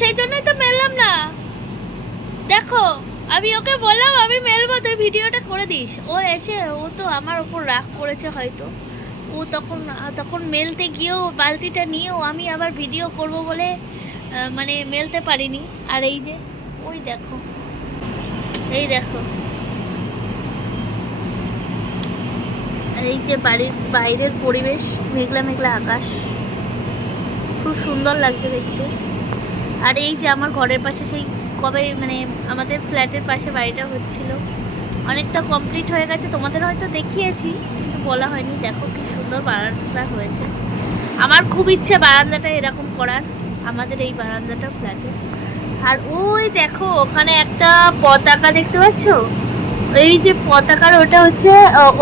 সেই জন্যই তো মেললাম না। দেখো, আমি ওকে বললাম আমি মেলবো তুই ভিডিওটা করে দিস। ও এসে, ও তো আমার ওপর রাগ করেছে হয়তো। ও তখন তখন মেলতে গিয়েও বালতিটা নিয়েও আমি আবার ভিডিও করব বলে মানে মেলতে পারিনি। আর এই যে, ওই দেখো, এই দেখো। এই যে বাড়ির বাইরের পরিবেশ, মেঘলা মেঘলা আকাশ। খুব সুন্দর লাগছে দেখতে। আর এই যে আমার ঘরের পাশে সেই কবে মানে আমাদের ফ্ল্যাটের পাশে বাড়িটা হচ্ছিল, অনেকটা কমপ্লিট হয়ে গেছে। তোমাদের হয়তো দেখিয়েছি, কিন্তু বলা হয়নি। দেখো কি সুন্দর বারান্দা হয়েছে। আমার খুব ইচ্ছে বারান্দাটা এরকম করার, আমাদের এই বারান্দাটা ফ্ল্যাটে আর ওই দেখো, ওখানে একটা পতাকা দেখতে পাচ্ছ? এই যে পতাকার ওটা হচ্ছে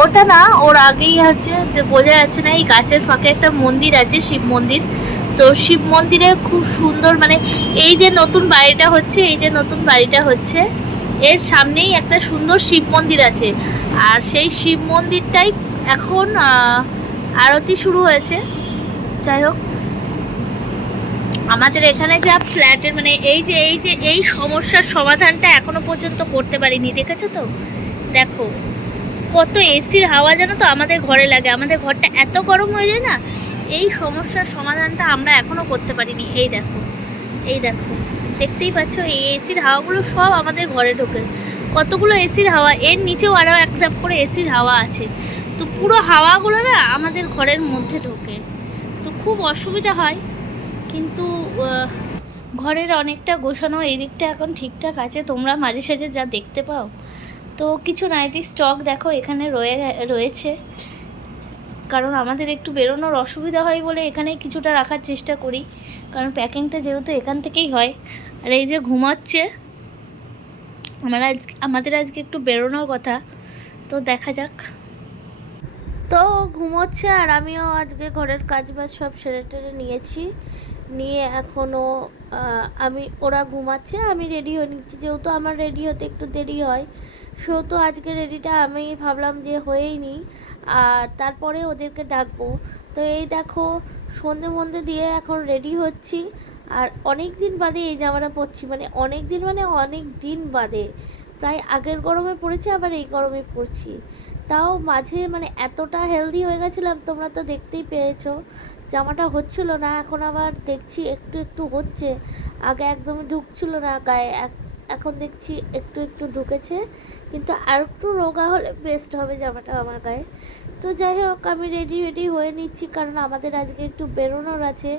ওটা না, ওর আগেই হচ্ছে বোঝা যাচ্ছে না, এই গাছের ফাঁকে একটা মন্দির আছে, শিব মন্দির। তো শিব মন্দিরে খুব সুন্দর মানে এই যে নতুন বাড়িটা হচ্ছে, এই যে নতুন বাড়িটা হচ্ছে, এর সামনেই একটা সুন্দর শিব মন্দির আছে। আর সেই শিব মন্দিরটাই এখন আরতি শুরু হয়েছে। যাই হোক, আমাদের এখানে যা ফ্ল্যাটের মানে এই যে এই যে, এই সমস্যার সমাধানটা এখনও পর্যন্ত করতে পারিনি, দেখেছ তো? দেখো, কত এসির হাওয়া জানো তো আমাদের ঘরে লাগে। আমাদের ঘরটা এত গরম হয়ে যায় না এই সমস্যার সমাধানটা আমরা এখনও করতে পারিনি। এই দেখো এই দেখো, দেখতেই পাচ্ছ এই এসির হাওয়াগুলো সব আমাদের ঘরে ঢোকে। কতগুলো এসির হাওয়া, এর নিচেও আরও এক ধাপ করে এসির হাওয়া আছে। তো পুরো হাওয়াগুলো না আমাদের ঘরের মধ্যে ঢোকে। তো খুব অসুবিধা হয়, কিন্তু ঘরের অনেকটা গোছানো এই দিকটা এখন ঠিকঠাক আছে। তোমরা মাঝে সাঝে যা দেখতে পাও। তো কিছু নাইটি স্টক দেখো, এখানে রয়ে, রয়েছে। কারণ আমাদের একটু বেরোনোর অসুবিধা হয় বলে এখানে কিছুটা রাখার চেষ্টা করি। কারণ প্যাকিংটা যেহেতু এখান থেকেই হয়। আর এই যে ঘুমাচ্ছে, আমার আজ, আমাদের আজকে একটু বেরোনোর কথা। তো দেখা যাক। তো ঘুমোচ্ছে আর আমিও আজকে ঘরের কাজ বাজ সব সেরে টেরে নিয়েছি। নিয়ে এখনও আমি, ওরা ঘুমাচ্ছে, আমি রেডি হয়ে নিচ্ছি। যেহেতু আমার রেডি হতে একটু দেরি হয়, সেহেতু আজকে রেডিটা আমি ভাবলাম যে হয়েই নিই আর তারপরে ওদেরকে ডাকবো। তো এই দেখো, সন্ধে মন্ধে দিয়ে এখন রেডি হচ্ছি। আর অনেক দিন বাদে এই জামাটা পরছি মানে অনেক দিন মানে অনেক দিন বাদে। প্রায় আগের গরমে পড়েছি আবার এই গরমে পড়ছি তাও মাঝে মানে এতটা হেলদি হয়ে গেছিলাম, তোমরা তো দেখতেই পেয়েছ। জামাটা হচ্ছিল না, এখন আবার দেখছি একটু একটু হচ্ছে। আগে একদমই ঢুকছিল না গায়ে এখন দেখছি একটু একটু ঢুকেছে। কিন্তু আর একটু রোগা হলে বেস্ট হবে জামাটা আমার গায়ে। তো যাই হোক আমি রেডি রেডি হয়ে নিচ্ছি কারণ আমাদের আজকে একটু বেরোনোর আছে।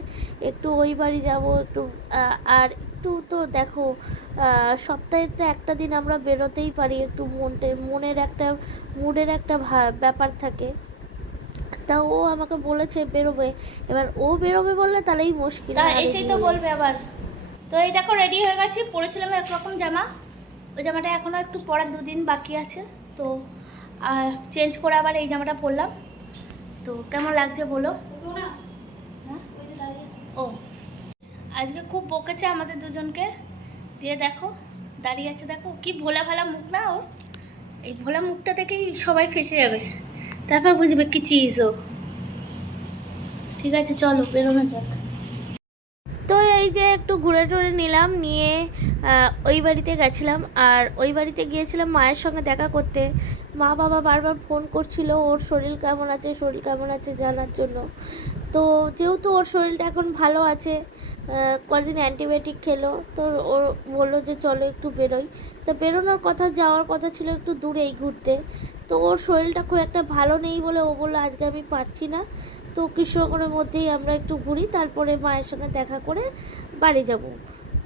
একটু ওই বাড়ি যাব একটু আর একটু তো দেখো সপ্তাহে তো একটা দিন আমরা বেরোতেই পারি একটু মনটে মনের একটা মুডের একটা ব্যাপার থাকে। তা ও আমাকে বলেছে বেরোবে। এবার ও বেরোবে বললে তাহলেই মুশকিল এসেই তো। বলবে আবার। তো এই দেখো রেডি হয়ে গেছি পরেছিলাম একরকম জামা। ওই জামাটা এখনও একটু পরার দুদিন বাকি আছে তো আর চেঞ্জ করে আবার এই জামাটা পরলাম। তো কেমন লাগছে বলো? হ্যাঁ? ও আজকে খুব বকেছে আমাদের দুজনকে। দিয়ে দেখো দাঁড়িয়ে আছে দেখো কি ভোলা ভালা মুখ না ওর? এই ভোলা মুখটা দেখেই সবাই ফেসে যাবে। তারপর বুঝবে কি চিজ ও। ঠিক আছে চলো বেরোনো যাক। যে একটু ঘুরে টুরে নিলাম, নিয়ে ওই বাড়িতে গেছিলাম। আর ওই বাড়িতে গিয়েছিলাম মায়ের সঙ্গে দেখা করতে। মা বাবা বারবার ফোন করছিল, ওর শরীর কেমন আছে? শরীর কেমন আছে জানার জন্য? তো যেহেতু ওর শরীরটা এখন ভালো আছে কদিন অ্যান্টিবায়োটিক খেলো, তো ওর বলল যে চলো একটু বেরোই। তা বেরোনোর কথা, যাওয়ার কথা ছিল একটু দূরেই ঘুরতে। তো ওর শরীরটা খুব একটা ভালো নেই বলে ও বলল, আজকে আমি পারছি না। তো কৃষ্ণনগরের মধ্যেই আমরা একটু ঘুরি, তারপরে মায়ের সঙ্গে দেখা করে বাড়ি যাব।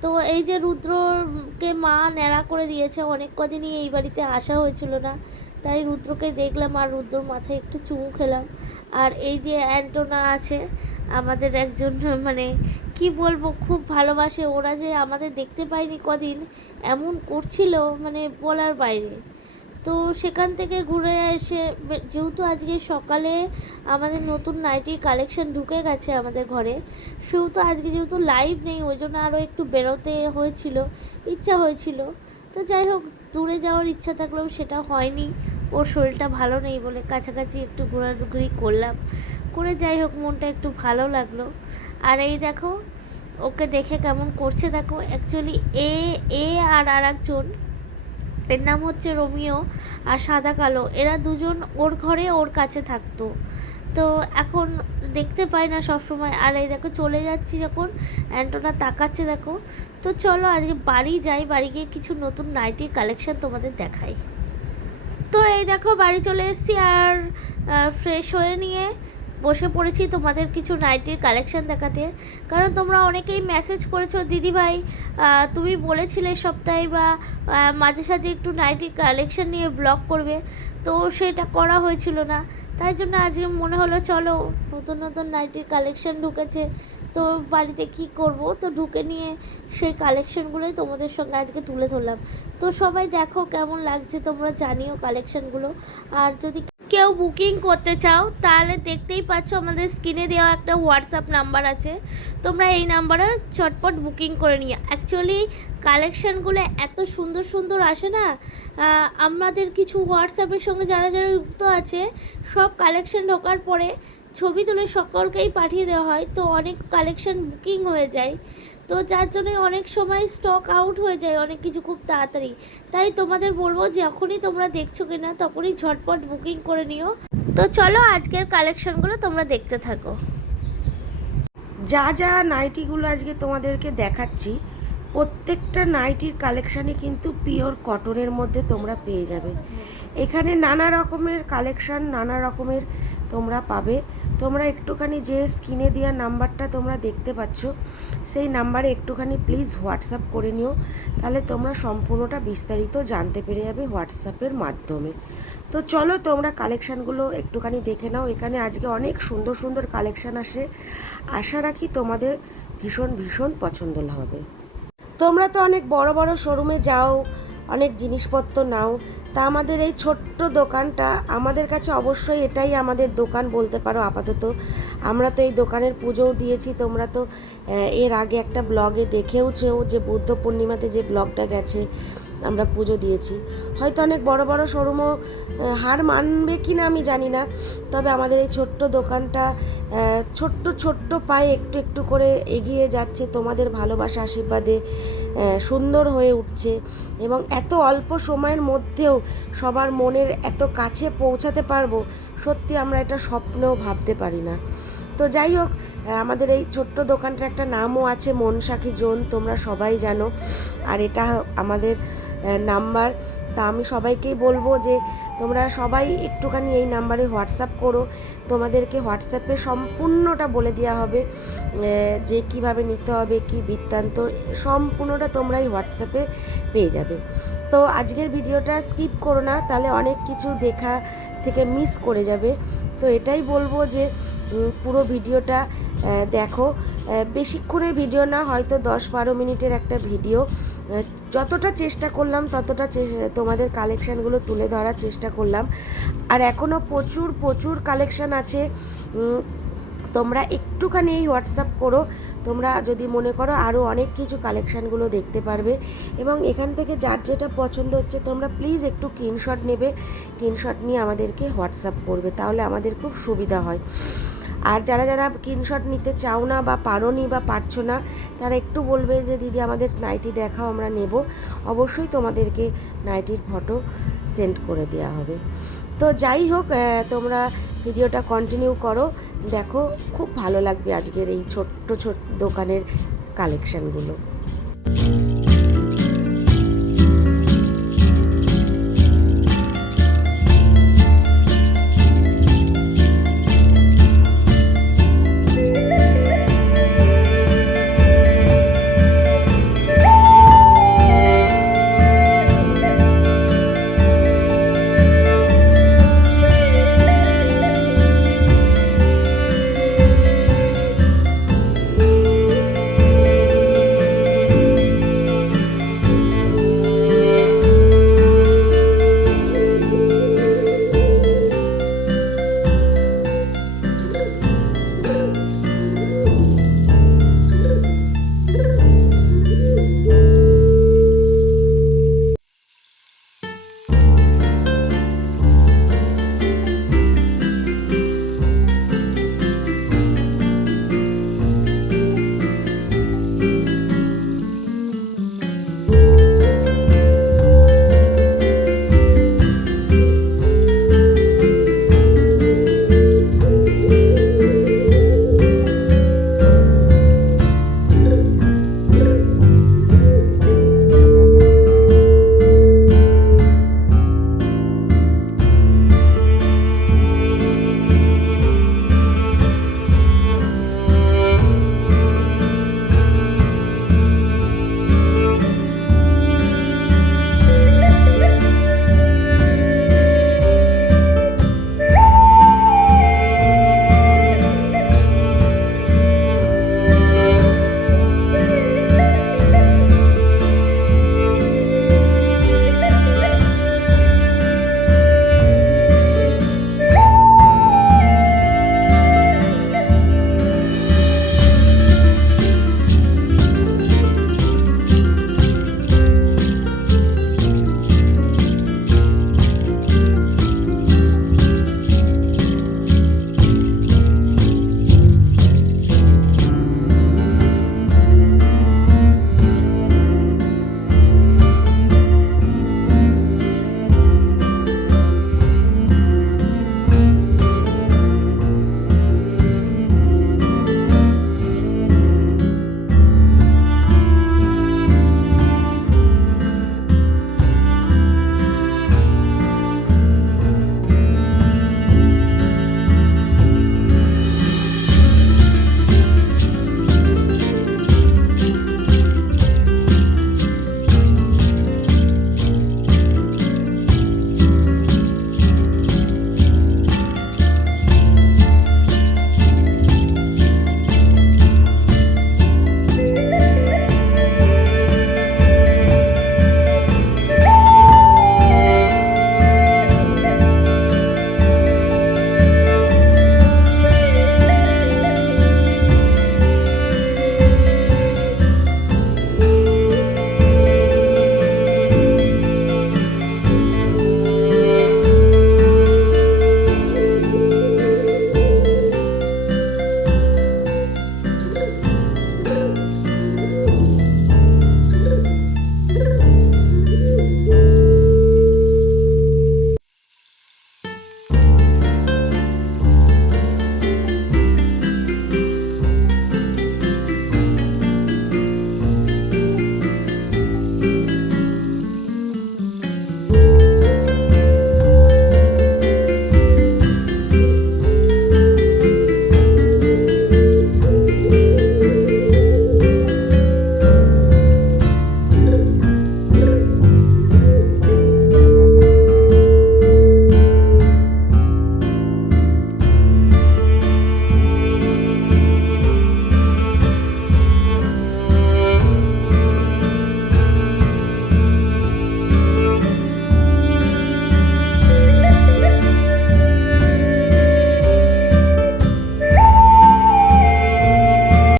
তো এই যে রুদ্রকে মা ন্যাড়া করে দিয়েছে, অনেক কদিনই এই বাড়িতে আসা হয়েছিল না। তাই রুদ্রকে দেখলাম আর রুদ্রর মাথায় একটু চুমু খেলাম। আর এই যে অ্যান্টোনা আছে, আমাদের একজন মানে কি বলব, খুব ভালোবাসে। ওরা যে আমাদের দেখতে পায়নি কদিন, এমন করছিল মানে বলার বাইরে। তো সেখান থেকে ঘুরে এসে যেহেতু আজকে সকালে আমাদের নতুন নাইটির কালেকশন ঢুকে গেছে আমাদের ঘরে, সেহেতু আজকে যেহেতু লাইভ নেই, ওই জন্য আরও একটু বেরোতে হয়েছিল, ইচ্ছা হয়েছিল। তো যাই হোক, দূরে যাওয়ার ইচ্ছা থাকলেও সেটা হয়নি, ওর শরীরটা ভালো নেই বলে কাছাকাছি একটু ঘোরাঘুরি করলাম। করে যাই হোক, মনটা একটু ভালো লাগল। আর এই দেখো, ওকে দেখে কেমন করছে দেখো অ্যাকচুয়ালি এ এ আর আর একজন এর নাম হচ্ছে রোমিও আর সাদা কালো। এরা দুজন ওর ঘরে ওর কাছে থাকতো। তো এখন দেখতে পাই না সব সময় আর এই দেখো, চলে যাচ্ছি যখন। অ্যান্টোনা তাকাচ্ছে দেখো। তো চলো আজকে বাড়ি যাই। বাড়ি গিয়ে কিছু নতুন নাইটির কালেকশান তোমাদের দেখাই। তো এই দেখো, বাড়ি চলে এসেছি। আর ফ্রেশ হয়ে নিয়ে বসে পড়েছি তোমাদের কিছু নাইটির কালেকশন দেখাতে। কারণ তোমরা অনেকেই মেসেজ করেছ দিদি ভাই তুমি বলেছিলে সপ্তাহে বা মাঝে সাঝে একটু নাইটির কালেকশন নিয়ে ব্লগ করবে। তো সেটা করা হয়েছিল না। তাই জন্য আজকে মনে হলো, চলো, নতুন নতুন নাইটির কালেকশন ঢুকেছে। তো বাড়িতে কি করব? তো ঢুকে নিয়ে সেই কালেকশনগুলোই তোমাদের সঙ্গে আজকে তুলে ধরলাম। তো সবাই দেখো কেমন লাগছে, তোমরা জানিও কালেকশনগুলো আর যদি কেউ বুকিং করতে চাও, তাহলে দেখতেই পাচ্ছ আমাদের স্ক্রিনে দেওয়া একটা হোয়াটসঅ্যাপ নাম্বার আছে। তোমরা এই নাম্বারে চটপট বুকিং করে নিও। অ্যাকচুয়ালি কালেকশানগুলো এত সুন্দর সুন্দর আসে না? আমাদের কিছু হোয়াটসঅ্যাপের সঙ্গে যারা যারা যুক্ত আছে, সব কালেকশান ঢোকার পরে ছবি তুলে সকলকেই পাঠিয়ে দেওয়া হয়, তো অনেক কালেকশান বুকিং হয়ে যায়। তো যার জন্য অনেক সময় স্টক আউট হয়ে যায়, অনেক কিছু খুব তাড়াতাড়ি। তাই তোমাদের বলব যখনই তোমরা দেখছ কিনা তখনই ঝটপট বুকিং করে নিও। তো চলো আজকের কালেকশনগুলো তোমরা দেখতে থাকো। যা যা নাইটিগুলো আজকে তোমাদেরকে দেখাচ্ছি, প্রত্যেকটা নাইটির কালেকশানই কিন্তু পিওর কটনের মধ্যে তোমরা পেয়ে যাবে। এখানে নানা রকমের কালেকশান নানা রকমের তোমরা পাবে। তোমরা একটুখানি যে স্ক্রিনে দেওয়া নাম্বারটা তোমরা দেখতে পাচ্ছ, সেই নাম্বারে একটুখানি প্লিজ হোয়াটসঅ্যাপ করে নিও। তাহলে তোমরা সম্পূর্ণটা বিস্তারিত জানতে পেরে যাবে হোয়াটসঅ্যাপের মাধ্যমে। তো চলো তোমরা কালেকশানগুলো একটুখানি দেখে নাও। এখানে আজকে অনেক সুন্দর সুন্দর কালেকশান আসে। আশা রাখি তোমাদের ভীষণ ভীষণ পছন্দ হবে। তোমরা তো অনেক বড় বড় শোরুমে যাও, অনেক জিনিসপত্র নাও। তা আমাদের এই ছোট্ট দোকানটা আমাদের কাছে অবশ্যই এটাই আমাদের দোকান বলতে পারো আপাতত। আমরা তো এই দোকানের পুজোও দিয়েছি, তোমরা তো এর আগে একটা ব্লগে দেখেওছেও যে বুদ্ধ পূর্ণিমাতে যে ব্লগটা গেছে আমরা পুজো দিয়েছি। হয়তো অনেক বড় বড় শোরুমও হার মানবে কি না আমি জানি না। তবে আমাদের এই ছোট্ট দোকানটা ছোট্ট ছোট্ট পায়ে একটু একটু করে এগিয়ে যাচ্ছে। তোমাদের ভালোবাসা আশীর্বাদে সুন্দর হয়ে উঠছে। এবং এত অল্প সময়ের মধ্যেও সবার মনের এত কাছে পৌঁছাতে পারব, সত্যি আমরা এটা স্বপ্নেও ভাবতে পারি না। তো যাই হোক আমাদের এই ছোট্ট দোকানটার একটা নামও আছে মনসাখী জোন, তোমরা সবাই জানো। আর এটা আমাদের নাম্বার। তা আমি সবাইকেই বলব যে, তোমরা সবাই একটুখানি এই নাম্বারে হোয়াটসঅ্যাপ করো। তোমাদেরকে হোয়াটসঅ্যাপে সম্পূর্ণটা বলে দেওয়া হবে যে কীভাবে নিতে হবে, কি বৃত্তান্ত, সম্পূর্ণটা তোমরা এই হোয়াটসঅ্যাপে পেয়ে যাবে। তো আজকের ভিডিওটা স্কিপ করো না, তাহলে অনেক কিছু দেখা থেকে মিস করে যাবে। তো এটাই বলব যে পুরো ভিডিওটা দেখো। বেশিক্ষণের ভিডিও না, হয়তো দশ বারো মিনিটের একটা ভিডিও যতটা চেষ্টা করলাম, ততটা তোমাদের কালেকশানগুলো তুলে ধরার চেষ্টা করলাম। আর এখনও প্রচুর প্রচুর কালেকশান আছে। তোমরা একটুখানি এই হোয়াটসঅ্যাপ করো। তোমরা যদি মনে করো আরও অনেক কিছু কালেকশানগুলো দেখতে পারবে। এবং এখান থেকে যার যেটা পছন্দ হচ্ছে, তোমরা প্লিজ একটু স্ক্রিনশট নেবে। স্ক্রিনশট নিয়ে আমাদেরকে হোয়াটসঅ্যাপ করবে। তাহলে আমাদের খুব সুবিধা হয়। আর যারা যারা স্ক্রিনশট নিতে চাও না বা পারো নি বা পারছ না, তারা একটু বলবে যে, দিদি, আমাদের নাইটি দেখাও, আমরা নেব। অবশ্যই তোমাদেরকে নাইটির ফটো সেন্ড করে দেওয়া হবে। তো যাই হোক তোমরা ভিডিওটা কন্টিনিউ করো। দেখো, খুব ভালো লাগবে আজকের এই ছোট্ট ছোট্ট দোকানের কালেকশানগুলো